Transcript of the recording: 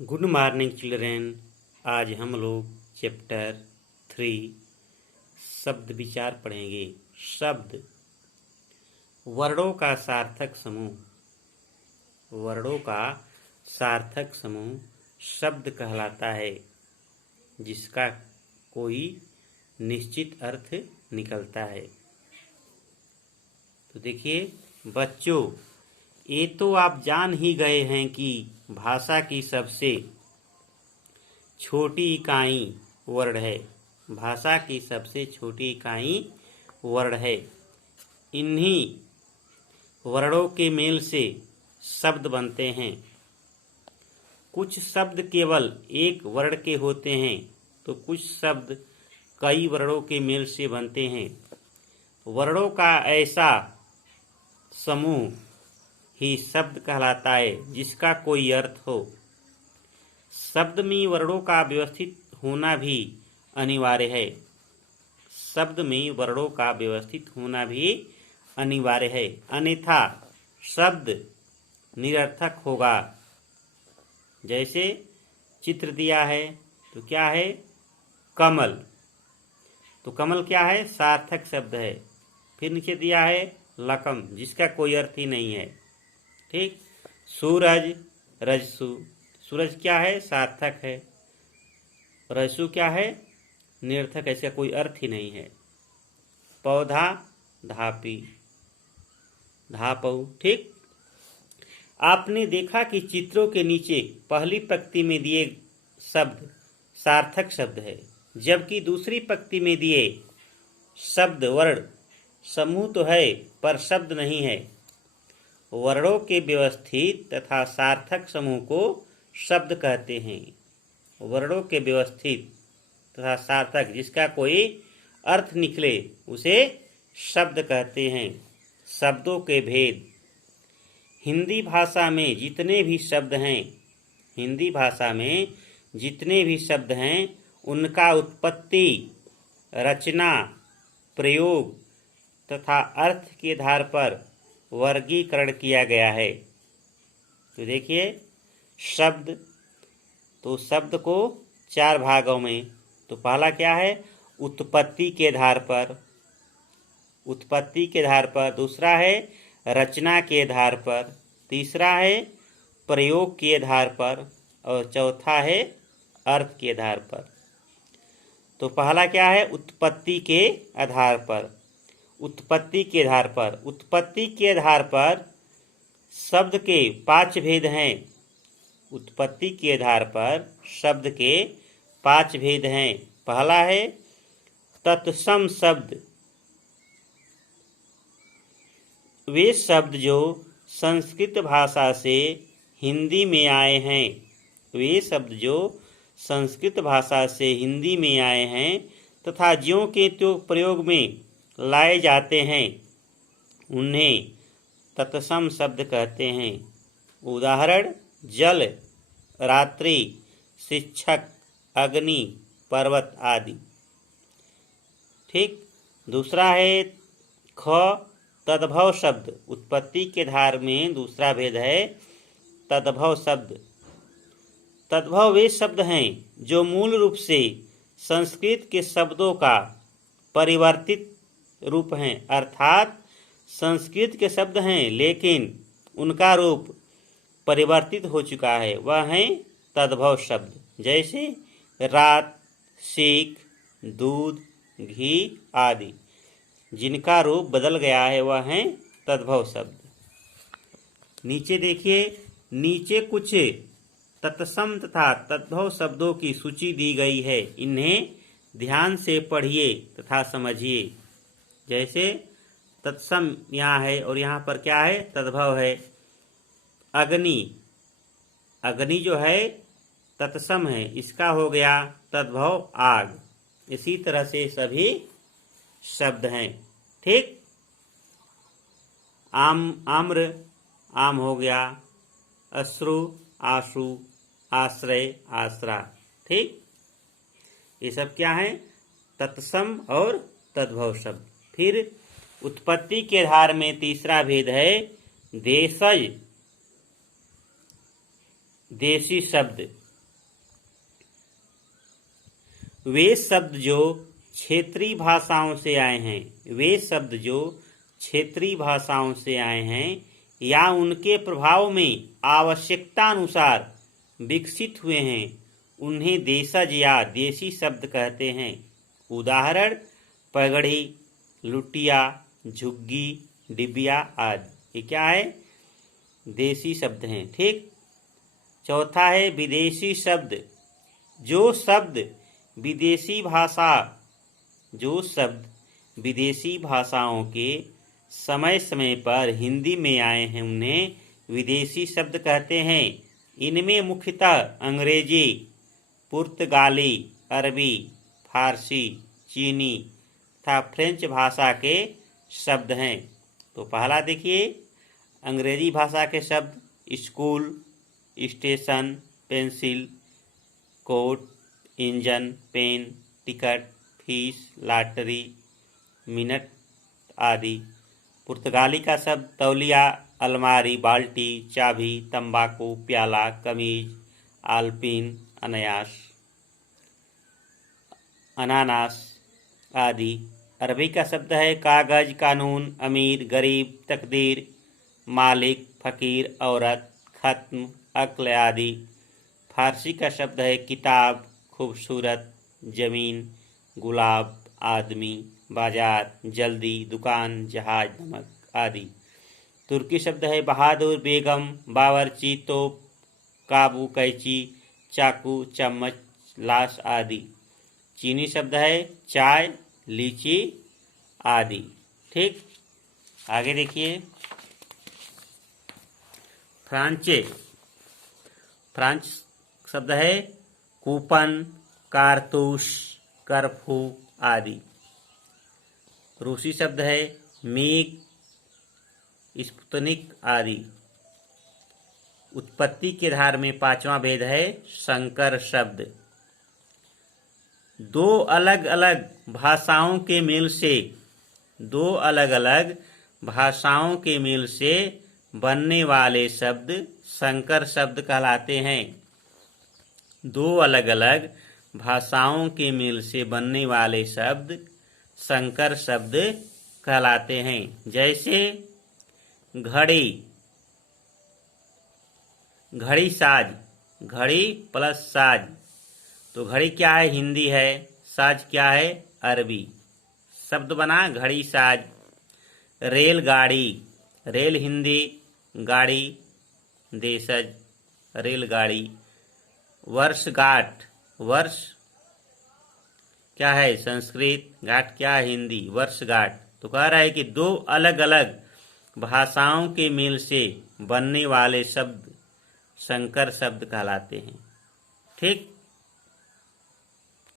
Good morning children. आज हम लोग चैप्टर 3 शब्द विचार पढ़ेंगे। शब्द वर्णों का सार्थक समूह। वर्णों का सार्थक समूह शब्द कहलाता है जिसका कोई निश्चित अर्थ निकलता है। तो देखिए बच्चों, ये तो आप जान ही गए हैं कि भाषा की सबसे छोटी इकाई वर्ण है। भाषा की सबसे छोटी इकाई वर्ण है। इन्हीं वर्णों के मेल से शब्द बनते हैं। कुछ शब्द केवल एक वर्ण के होते हैं तो कुछ शब्द कई वर्णों के मेल से बनते हैं। वर्णों का ऐसा समूह ही शब्द कहलाता है जिसका कोई अर्थ हो। शब्द में वर्णों का व्यवस्थित होना भी अनिवार्य है। शब्द में वर्णों का व्यवस्थित होना भी अनिवार्य है, अन्यथा शब्द निरर्थक होगा। जैसे चित्र दिया है तो क्या है? कमल। तो कमल क्या है? सार्थक शब्द है। फिर नीचे दिया है लकम, जिसका कोई अर्थ ही नहीं है। ठीक। सूरज, रजसु। सूरज क्या है? सार्थक है। रजसु क्या है? निरर्थक, ऐसा कोई अर्थ ही नहीं है। पौधा, धापी, धापऊ। ठीक। आपने देखा कि चित्रों के नीचे पहली पंक्ति में दिए शब्द सार्थक शब्द है, जबकि दूसरी पंक्ति में दिए शब्द वर्ण समूह तो है पर शब्द नहीं है। वर्णों के व्यवस्थित तथा सार्थक समूह को शब्द कहते हैं। वर्णों के व्यवस्थित तथा सार्थक जिसका कोई अर्थ निकले उसे शब्द कहते हैं। शब्दों के भेद। हिंदी भाषा में जितने भी शब्द हैं, हिंदी भाषा में जितने भी शब्द हैं उनका उत्पत्ति, रचना, प्रयोग तथा अर्थ के आधार पर वर्गीकरण किया गया है। तो देखिए शब्द, तो शब्द को 4 भागों में, तो पहला क्या है? उत्पत्ति के आधार पर। उत्पत्ति के आधार पर। दूसरा है रचना के आधार पर। तीसरा है प्रयोग के आधार पर। और चौथा है अर्थ के आधार पर। तो पहला क्या है? उत्पत्ति के आधार पर। उत्पत्ति के आधार पर। उत्पत्ति के आधार पर शब्द के 5 भेद हैं। उत्पत्ति के आधार पर शब्द के 5 भेद हैं। पहला है तत्सम शब्द। वे शब्द जो संस्कृत भाषा से हिंदी में आए हैं। वे शब्द जो संस्कृत भाषा से हिंदी में आए हैं तथा ज्यों के त्यों प्रयोग में लाए जाते हैं उन्हें तत्सम शब्द कहते हैं। उदाहरण जल, रात्रि, शिक्षक, अग्नि, पर्वत आदि। ठीक। दूसरा है ख तद्भव शब्द। उत्पत्ति के आधार में दूसरा भेद है तद्भव शब्द। तद्भव वे शब्द हैं जो मूल रूप से संस्कृत के शब्दों का परिवर्तित रूप हैं, अर्थात संस्कृत के शब्द हैं लेकिन उनका रूप परिवर्तित हो चुका है, वह है तद्भव शब्द। जैसे रात, सीख, दूध, घी आदि, जिनका रूप बदल गया है वह है तद्भव शब्द। नीचे देखिए, नीचे कुछ तत्सम तथा तद्भव शब्दों की सूची दी गई है। इन्हें ध्यान से पढ़िए तथा समझिए। जैसे तत्सम यहाँ है और यहाँ पर क्या है? तद्भव है। अग्नि, अग्नि जो है तत्सम है, इसका हो गया तद्भव आग। इसी तरह से सभी शब्द हैं। ठीक। आम्र, आम हो गया। अश्रु, आशु, आश्रय, आश्रा। ठीक। ये सब क्या है? तत्सम और तद्भव शब्द। फिर उत्पत्ति के आधार में तीसरा भेद है देशज। देशी शब्द। वे शब्द जो क्षेत्रीय भाषाओं से आए हैं, वे शब्द जो क्षेत्रीय भाषाओं से आए हैं या उनके प्रभाव में आवश्यकता अनुसार विकसित हुए हैं, उन्हें देशज या देशी शब्द कहते हैं। उदाहरण पगड़ी, लुटिया, झुग्गी, डिबिया आदि। ये क्या है? देशी शब्द हैं। ठीक। चौथा है विदेशी शब्द। जो शब्द विदेशी भाषाओं के समय समय पर हिंदी में आए हैं, उन्हें विदेशी शब्द कहते हैं। इनमें मुख्यतः अंग्रेजी, पुर्तगाली, अरबी, फारसी, चीनी तथा फ्रेंच भाषा के शब्द हैं। तो पहला देखिए, अंग्रेजी भाषा के शब्द school, station, pencil, coat, engine, pen, ticket, fees, lottery, minute आदि। पुर्तगाली का शब्द तौलिया, अलमारी, बाल्टी, चाबी, तंबाकू, प्याला, कमीज, आलपीन, अनानास आदि। अरबी का शब्द है कागज, कानून, अमीर, गरीब, तकदीर, मालिक, फकीर, औरत, खत्म, अक्ल आदि। फारसी का शब्द है किताब, खूबसूरत, जमीन, गुलाब, आदमी, बाजार, जल्दी, दुकान, जहाज, नमक आदि। तुर्की शब्द है बहादुर, बेगम, बावर्ची, तोप, काबू, कैंची, चाकू, चम्मच, लाश आदि। चीनी शब्द है चाय, लीची आदि। ठीक। आगे देखिए, फ्रांच शब्द है कूपन, कारतूस, कर्फ्यू आदि। रूसी शब्द है मीग, स्पुतनिक आदि। उत्पत्ति के आधार में पांचवा भेद है संकर शब्द। दो अलग अलग भाषाओं के मेल से बनने वाले शब्द संकर शब्द कहलाते हैं। दो अलग अलग भाषाओं के मेल से बनने वाले शब्द संकर शब्द कहलाते हैं। जैसे घड़ी, घड़ी साज, घड़ी प्लस साज। तो घड़ी क्या है? हिंदी है। साज क्या है? अरबी। शब्द बना घड़ी साज। रेलगाड़ी, रेल हिंदी, गाड़ी देशज, रेलगाड़ी। वर्षगांठ, वर्ष क्या है? संस्कृत, गांठ क्या है? हिंदी, वर्षगांठ। तो कह रहा है कि दो अलग अलग भाषाओं के मेल से बनने वाले शब्द संकर शब्द कहलाते हैं। ठीक।